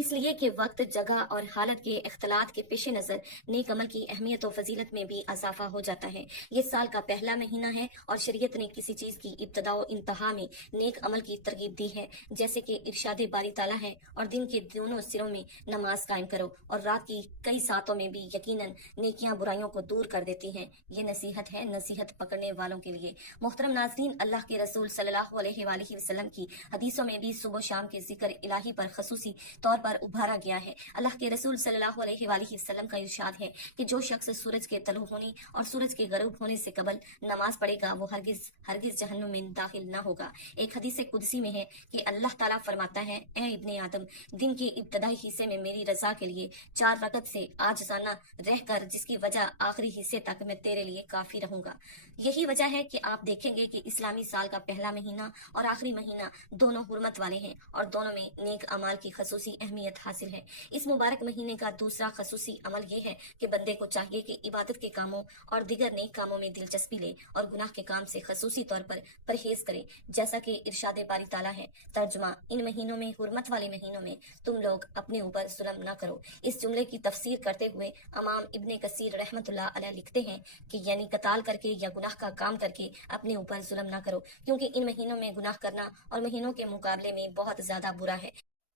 اس لیے کہ وقت، جگہ اور حالت کے اختلاط کے پیش نظر نیک عمل کی اہمیت و فضیلت میں بھی اضافہ ہو جاتا ہے۔ یہ سال کا پہلا مہینہ ہے اور شریعت نے کسی چیز کی ابتدا و انتہا میں نیک عمل کی ترغیب دی ہے، جیسے کہ ارشاد باری تعالیٰ ہے، اور دن کے دونوں سروں میں نماز قائم کرو، اور رات کی کئی ساعتوں میں بھی یقیناً نیکیاں برائیوں کو دور کر دیتی ہیں۔ یہ نصیحت ہے نصیحت پکڑنے والوں کے لیے۔ محترم ناظرین، اللہ کے رسول صلی اللہ علیہ وآلہ وسلم کی حدیثوں میں بھی صبح و شام کے ذکر الہی پر خصوصی طور پر ابھارا گیا ہے۔ اللہ کے رسول صلی اللہ علیہ وآلہ وسلم کا ارشاد ہے کہ جو شخص سورج کے طلوع ہونے اور سورج کے غروب ہونے سے قبل نماز پڑھے گا وہ ہرگز جہنم میں داخل نہ ہوگا۔ ایک حدیث قدسی میں ہے کہ اللہ تعالیٰ فرماتا ہے، اے ابن آدم، دن کے ابتدائی حصے میں میری رضا کے لیے 4 رکعت سے عاجزانہ رہ کر، جس کی وجہ آخری حصے تک میں تیرے لیے کافی رہوں گا۔ یہی وجہ ہے کہ آپ دیکھیں گے کہ اسلامی سال کا پہلا مہینہ اور آخری مہینہ دونوں حرمت والے ہیں اور دونوں میں نیک اعمال کی خصوصی اہمیت حاصل ہے۔ اس مبارک مہینے کا دوسرا خصوصی عمل یہ ہے کہ بندے کو چاہیے کہ عبادت کے کاموں اور دیگر نیک کاموں میں دلچسپی لے اور گناہ کے کام سے خصوصی طور پر پرہیز کرے، جیسا کہ ارشاد باری تعالیٰ ہے۔ ترجمہ: ان مہینوں میں، حرمت والے مہینوں میں تم لوگ اپنے اوپر ظلم نہ کرو۔ اس جملے کی تفسیر کرتے ہوئے امام ابن کثیر رحمۃ اللہ علیہ لکھتے ہیں کہ یعنی قتال کر کے یا گناہ کا کام کر کے اپنے اوپر ظلم نہ کرو، کیونکہ ان مہینوں میں گناہ کرنا اور مہینوں کے مقابلے میں بہت زیادہ برا ہے۔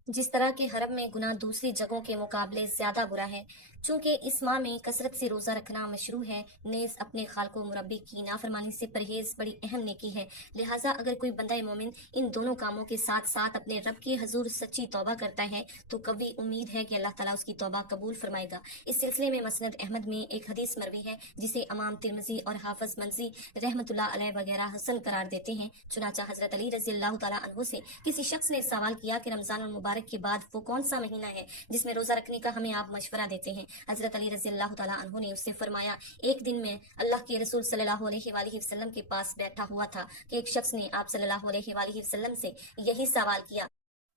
جس طرح کہ حرم میں گناہ دوسری جگہوں کے مقابلے زیادہ برا ہے، چونکہ اس ماہ میں کثرت سے روزہ رکھنا مشروع ہے، نیز اپنے خالق و مربی کی نافرمانی سے پرہیز بڑی اہم نیکی ہے۔ لہٰذا اگر کوئی بندہ مومن ان دونوں کاموں کے ساتھ ساتھ اپنے رب کے حضور سچی توبہ کرتا ہے تو قوی امید ہے کہ اللہ تعالیٰ اس کی توبہ قبول فرمائے گا۔ اس سلسلے میں مسند احمد میں ایک حدیث مروی ہے جسے امام ترمذی اور حافظ منذی رحمۃ اللہ علیہ وغیرہ حسن قرار دیتے ہیں۔ چنانچہ حضرت علی رضی اللہ تعالیٰ عنہ سے کسی شخص نے سوال کیا کہ رمضان المبارک کے بعد وہ کون سا مہینہ ہے جس میں روزہ رکھنے کا ہمیں آپ مشورہ دیتے ہیں؟ حضرت علی رضی اللہ تعالیٰ عنہ نے اس سے فرمایا، ایک دن میں اللہ کے رسول صلی اللہ علیہ وآلہ وسلم کے پاس بیٹھا ہوا تھا کہ ایک شخص نے آپ صلی اللہ علیہ وآلہ وسلم سے یہی سوال کیا۔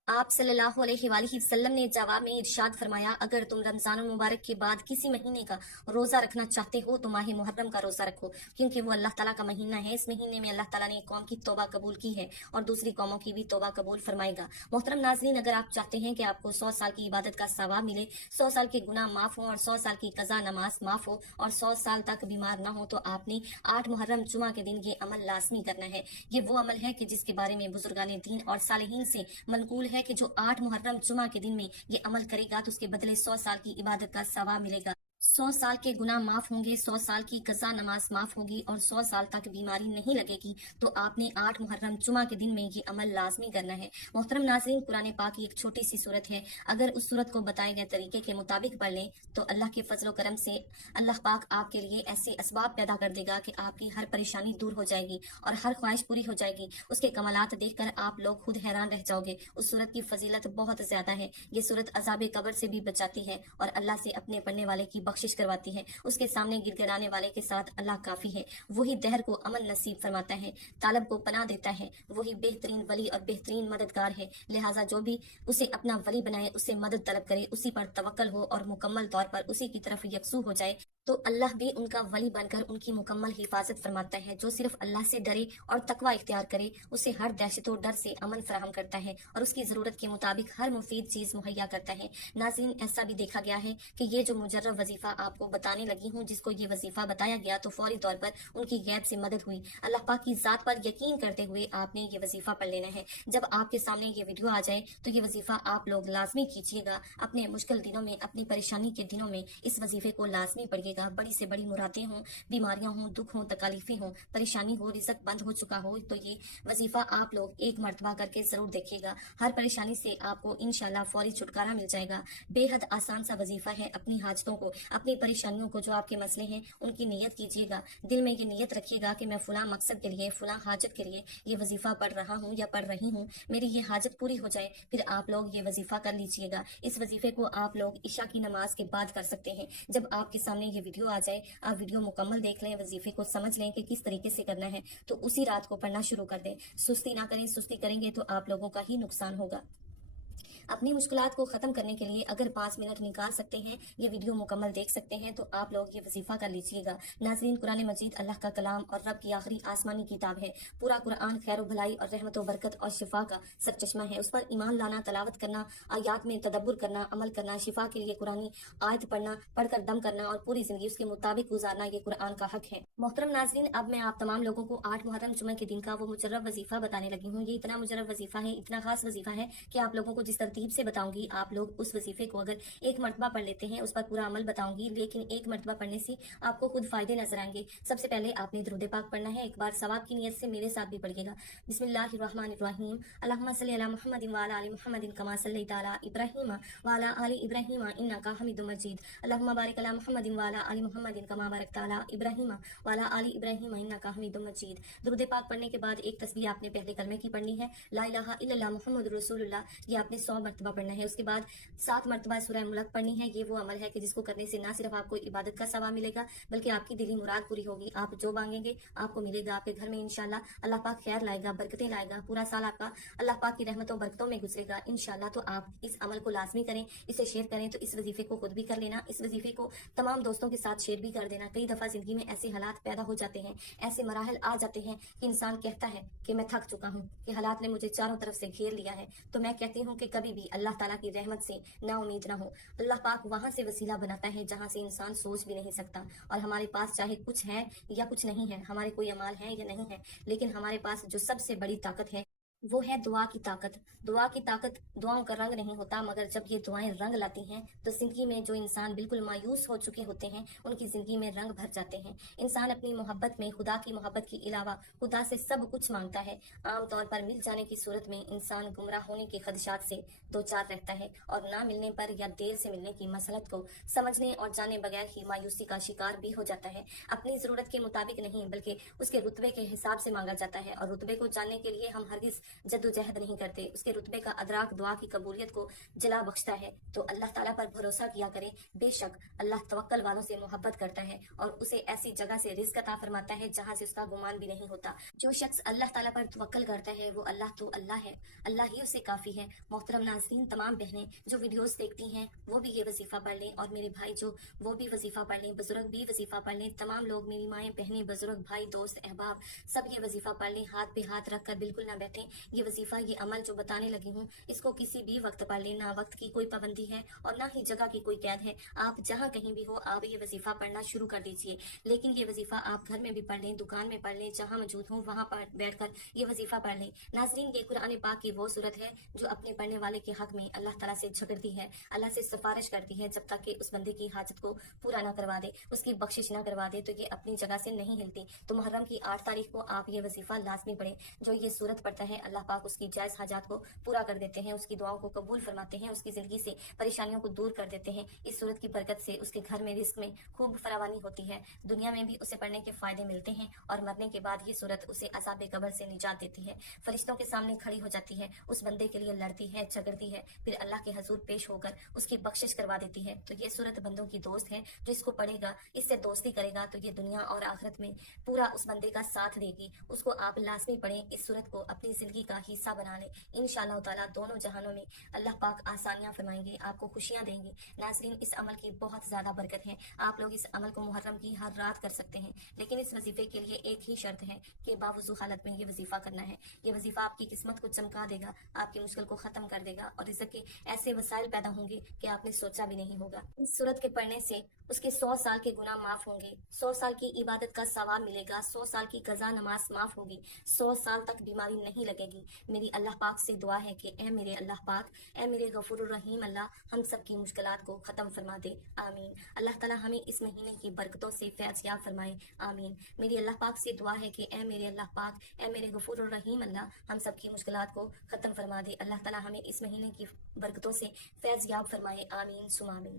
آپ صلی اللہ علیہ وآلہ وسلم نے جواب میں ارشاد فرمایا، اگر تم رمضان المبارک کے بعد کسی مہینے کا روزہ رکھنا چاہتے ہو تو ماہ محرم کا روزہ رکھو، کیونکہ وہ اللہ تعالیٰ کا مہینہ ہے۔ اس مہینے میں اللہ تعالیٰ نے ایک قوم کی توبہ قبول کی ہے اور دوسری قوموں کی بھی توبہ قبول فرمائے گا۔ محترم ناظرین، اگر آپ چاہتے ہیں کہ آپ کو 100 سال کی عبادت کا ثواب ملے، 100 سال کے گناہ معاف ہوں اور 100 سال کی قضا نماز معاف ہو اور 100 سال تک بیمار نہ ہو، تو آپ نے 8 محرم جمعہ کے دن یہ عمل لازمی کرنا ہے۔ یہ وہ عمل ہے کہ جس کے بارے میں بزرگان دین اور صالحین سے منقول ہے کہ جو 8 محرم جمعہ کے دن میں یہ عمل کرے گا تو اس کے بدلے 100 سال کی عبادت کا ثواب ملے گا۔ 100 سال کے گناہ معاف ہوں گے، 100 سال کی قضا نماز معاف ہوگی اور 100 سال تک بیماری نہیں لگے گی، تو آپ نے 8 محرم جمعہ کے دن میں یہ عمل لازمی کرنا ہے۔ محترم ناظرین، قرآن پاک کی ایک چھوٹی سی سورت ہے، اگر اس سورت کو بتائے گئے طریقے کے مطابق پڑھ لیں تو اللہ کے فضل و کرم سے اللہ پاک آپ کے لیے ایسے اسباب پیدا کر دے گا کہ آپ کی ہر پریشانی دور ہو جائے گی اور ہر خواہش پوری ہو جائے گی۔ اس کے کمالات دیکھ کر آپ لوگ خود حیران رہ جاؤ گے۔ اس سورت کی فضیلت بہت زیادہ ہے۔ یہ سورت عذاب قبر سے بھی بچاتی ہے اور اللہ سے اپنے پڑھنے والے کی بخشش کرواتی ہے۔ اس کے سامنے گر گرانے والے کے ساتھ اللہ کافی ہے۔ وہی دہر کو امن نصیب فرماتا ہے، طالب کو پناہ دیتا ہے، وہی بہترین ولی اور بہترین مددگار ہے۔ لہٰذا جو بھی اسے اپنا ولی بنائے، اسے مدد طلب کرے، اسی پر توکل ہو اور مکمل طور پر اسی کی طرف یکسو ہو جائے، تو اللہ بھی ان کا ولی بن کر ان کی مکمل حفاظت فرماتا ہے۔ جو صرف اللہ سے ڈرے اور تقوی اختیار کرے، اسے ہر دہشت و ڈر سے امن فراہم کرتا ہے اور اس کی ضرورت کے مطابق ہر مفید چیز مہیا کرتا ہے۔ ناظرین، ایسا بھی دیکھا گیا ہے کہ یہ جو مجرب وظیفہ آپ کو بتانے لگی ہوں، جس کو یہ وظیفہ بتایا گیا تو فوری طور پر ان کی غیب سے مدد ہوئی۔ اللہ پاک کی ذات پر یقین کرتے ہوئے آپ نے یہ وظیفہ پڑھ لینا ہے۔ جب آپ کے سامنے یہ ویڈیو آ جائے تو یہ وظیفہ آپ لوگ لازمی کیجیے گا۔ اپنے مشکل دنوں میں، اپنی پریشانی کے دنوں میں اس وظیفے کو لازمی پڑھیے گا۔ بڑی سے بڑی مرادیں ہوں، بیماریاں ہوں، دکھ ہوں، تکالیفیں ہوں، پریشانی ہو، رزق بند ہو چکا ہو، تو یہ وظیفہ آپ لوگ ایک مرتبہ کر کے ضرور دیکھیے گا۔ ہر پریشانی سے آپ کو انشاءاللہ فوری چھٹکارا مل جائے گا۔ بے حد آسان سا وظیفہ ہے۔ اپنی حاجتوں کو، اپنی پریشانیوں کو، جو آپ کے مسئلے ہیں ان کی نیت کیجیے گا۔ دل میں یہ نیت رکھیے گا کہ میں فلاں مقصد کے لیے، فلاں حاجت کے لیے یہ وظیفہ پڑھ رہا ہوں یا پڑھ رہی ہوں، میری یہ حاجت پوری ہو جائے۔ پھر آپ لوگ یہ وظیفہ کر لیجیے گا۔ اس وظیفے کو آپ لوگ عشاء کی نماز کے بعد کر سکتے ہیں۔ جب آپ کے سامنے یہ ویڈیو آ جائے، آپ ویڈیو مکمل دیکھ لیں، وظیفے کو سمجھ لیں کہ کس طریقے سے کرنا ہے، تو اسی رات کو پڑھنا شروع کر دیں۔ سستی نہ کریں، سستی کریں گے تو آپ لوگوں کا ہی نقصان ہوگا۔ اپنی مشکلات کو ختم کرنے کے لیے اگر 5 منٹ نکال سکتے ہیں، یہ ویڈیو مکمل دیکھ سکتے ہیں، تو آپ لوگ یہ وظیفہ کر لیجئے گا۔ ناظرین، قرآن مجید اللہ کا کلام اور رب کی آخری آسمانی کتاب ہے۔ پورا قرآن خیر و بھلائی اور رحمت و برکت اور شفا کا سرچشمہ ہے۔ اس پر ایمان لانا، تلاوت کرنا، آیات میں تدبر کرنا، عمل کرنا، شفا کے لیے قرآنی آیت پڑھنا، پڑھ کر دم کرنا اور پوری زندگی اس کے مطابق گزارنا، یہ قرآن کا حق ہے۔ محترم ناظرین، اب میں آپ تمام لوگوں کو 8 محرم جمعہ کے دن کا وہ مجرب وظیفہ بتانے لگی ہوں۔ یہ اتنا مجرب وظیفہ ہے، اتنا خاص وظیفہ ہے کہ آپ لوگوں کو جس ترتیب سے بتاؤں گی، آپ لوگ اس وظیفے کو اگر ایک مرتبہ پڑھ لیتے ہیں، اس پر پورا عمل بتاؤں گی، لیکن ایک مرتبہ پڑھنے سے آپ کو خود فائدے نظر آئیں گے۔ سب سے پہلے آپ نے درود پاک پڑھنا ہے، ایک بار ثواب کی نیت سے میرے ساتھ بھی پڑھیے گا۔ بسم اللہ الرحمن الرحیم، اللہم صلی علی محمد وعلی آل محمد کما صلیت علی ابراہیم وعلی آل ابراہیم انک حمید مجید، اللہم بارک علی محمد وعلی آل محمد کما بارکت علی ابراہیم وعلی آل ابراہیم انک حمید مجید۔ درود پاک پڑھنے کے بعد ایک تسبیح آپ نے پہلے کلمے کی پڑھنی ہے، لا الہ الا اللہ محمد رسول اللہ، یہ آپ نے 100 مرتبہ پڑھنا ہے۔ اس کے بعد 7 مرتبہ سورہ ملک پڑھنی ہے۔ یہ وہ عمل ہے کہ جس کو کرنے سے نہ صرف آپ کو عبادت کا ثواب ملے گا، بلکہ آپ کی دلی مراد پوری ہوگی۔ آپ جو مانگیں گے آپ کو ملے گا۔ آپ کے گھر میں انشاءاللہ اللہ پاک خیر لائے گا، برکتیں لائے گا، پورا سال آپ کا اللہ پاک کی رحمتوں و برکتوں میں گزرے گا انشاءاللہ۔ تو آپ اس عمل کو لازمی کریں، اسے شیئر کریں، تو اس وظیفے کو خود بھی کر لینا، اس وظیفے کو تمام دوستوں کے ساتھ شیئر بھی کر دینا۔ کئی دفعہ زندگی میں ایسے حالات پیدا ہو جاتے ہیں، ایسے مراحل آ جاتے ہیں کہ انسان کہتا ہے کہ میں تھک چکا ہوں، کہ حالات نے مجھے چاروں طرف سے گھیر لیا ہے۔ تو میں کہتی ہوں کہ کبھی بھی اللہ تعالیٰ کی رحمت سے نا امید نہ ہو۔ اللہ پاک وہاں سے وسیلہ بناتا ہے جہاں سے انسان سوچ بھی نہیں سکتا، اور ہمارے پاس چاہے کچھ ہے یا کچھ نہیں ہے، ہمارے کوئی اعمال ہیں یا نہیں ہے، لیکن ہمارے پاس جو سب سے بڑی طاقت ہے وہ ہے دعا کی طاقت۔ دعا کی طاقت، دعاؤں کا رنگ نہیں ہوتا، مگر جب یہ دعائیں رنگ لاتی ہیں تو زندگی میں جو انسان بالکل مایوس ہو چکے ہوتے ہیں ان کی زندگی میں رنگ بھر جاتے ہیں۔ انسان اپنی محبت میں خدا کی محبت کے علاوہ خدا سے سب کچھ مانگتا ہے۔ عام طور پر مل جانے کی صورت میں انسان گمراہ ہونے کے خدشات سے دوچار رہتا ہے، اور نہ ملنے پر یا دیر سے ملنے کی مسئلت کو سمجھنے اور جانے بغیر ہی مایوسی کا شکار بھی ہو جاتا ہے۔ اپنی ضرورت کے مطابق نہیں بلکہ اس کے رتبے کے حساب سے مانگا جاتا ہے، اور رتبے کو جاننے کے لیے ہم ہرگز جد و جہد نہیں کرتے۔ اس کے رتبے کا ادراک دعا کی قبولیت کو جلا بخشتا ہے۔ تو اللہ تعالیٰ پر بھروسہ کیا کرے، بے شک اللہ توکل والوں سے محبت کرتا ہے اور اسے ایسی جگہ سے رزق عطا فرماتا ہے جہاں سے اس کا گمان بھی نہیں ہوتا۔ جو شخص اللہ تعالیٰ پر توکل کرتا ہے وہ اللہ تو اللہ ہے، اللہ ہی اسے کافی ہے۔ محترم ناظرین، تمام بہنیں جو ویڈیوز دیکھتی ہیں وہ بھی یہ وظیفہ پڑھ لیں، اور میرے بھائی جو وہ بھی وظیفہ پڑھ لیں، بزرگ بھی وظیفہ پڑھ لیں، تمام لوگ، میری مائیں بہنیں بزرگ بھائی دوست احباب سب یہ وظیفہ پڑھ لیں۔ ہاتھ پہ ہاتھ رکھ کر بالکل نہ بیٹھیں۔ یہ وظیفہ، یہ عمل جو بتانے لگی ہوں، اس کو کسی بھی وقت پڑھ لیں، نہ وقت کی کوئی پابندی ہے اور نہ ہی جگہ کی کوئی قید ہے۔ آپ جہاں کہیں بھی ہو آپ یہ وظیفہ پڑھنا شروع کر دیجئے، لیکن یہ وظیفہ آپ گھر میں بھی پڑھ لیں، دکان میں پڑھ لیں، جہاں موجود ہوں وہاں بیٹھ کر یہ وظیفہ پڑھ لیں۔ ناظرین، یہ قرآن پاک کی وہ صورت ہے جو اپنے پڑھنے والے کے حق میں اللہ تعالیٰ سے جھگڑتی ہے، اللہ سے سفارش کرتی ہے، جب تک کہ اس بندے کی حاجت کو پورا نہ کروا دے، اس کی بخشش نہ کروا دے، تو یہ اپنی جگہ سے نہیں ہلتی۔ تو محرم کی 8 تاریخ کو آپ یہ وظیفہ لازمی پڑھیں۔ جو یہ صورت پڑھتا ہے اللہ پاک اس کی جائز حاجات کو پورا کر دیتے ہیں، اس کی دعاؤں کو قبول فرماتے ہیں، اس کی زندگی سے پریشانیوں کو دور کر دیتے ہیں۔ اس صورت کی برکت سے اس کے گھر میں رزق میں خوب فراوانی ہوتی ہے، دنیا میں بھی اسے پڑھنے کے فائدے ملتے ہیں، اور مرنے کے بعد یہ صورت اسے عذاب قبر سے نجات دیتی ہے، فرشتوں کے سامنے کھڑی ہو جاتی ہے، اس بندے کے لیے لڑتی ہے، جھگڑتی ہے، پھر اللہ کے حضور پیش ہو کر اس کی بخشش کروا دیتی ہے۔ تو یہ صورت بندوں کی دوست ہے، جو اس کو پڑھے گا، اس سے دوستی کرے گا، تو یہ دنیا اور آخرت میں پورا اس بندے کا ساتھ دے گی۔ اس کو آپ لازمی پڑھیں، اس صورت کو اپنی زندگی کا حصہ بنا لیں، انشاءاللہ تعالیٰ دونوں جہانوں میں اللہ پاک آسانیاں فرمائیں گے، آپ کو خوشیاں دیں گے۔ ناظرین، اس عمل کی بہت زیادہ برکت ہے، آپ لوگ اس عمل کو محرم کی ہر رات کر سکتے ہیں، لیکن اس وظیفے کے لیے ایک ہی شرط ہے کہ باوضو حالت میں یہ وظیفہ کرنا ہے۔ یہ وظیفہ آپ کی قسمت کو چمکا دے گا، آپ کی مشکل کو ختم کر دے گا، اور رزق کے ایسے وسائل پیدا ہوں گے کہ آپ نے سوچا بھی نہیں ہوگا۔ اس صورت کے پڑھنے سے اس کے 100 سال کے گناہ معاف ہوں گے، 100 سال کی عبادت کا ثواب ملے گا، 100 سال کی قضا نماز معاف ہوگی، 100 سال تک بیماری نہیں لگے گی۔ میری اللہ پاک سے دعا ہے کہ اے میرے اللہ پاک، اے میرے غفور الرحیم اللہ، ہم سب کی مشکلات کو ختم فرما دے، آمین۔ اللہ تعالیٰ ہمیں اس مہینے کی برکتوں سے فیض یاب فرمائے، آمین۔ میری اللہ پاک سے دعا ہے کہ اے میرے اللہ پاک، اے میرے غفور الرحیم اللہ، ہم سب کی مشکلات کو ختم فرما دے۔ اللہ تعالیٰ ہمیں اس مہینے کی برکتوں سے فیض یاب فرمائے، آمین ثم آمین۔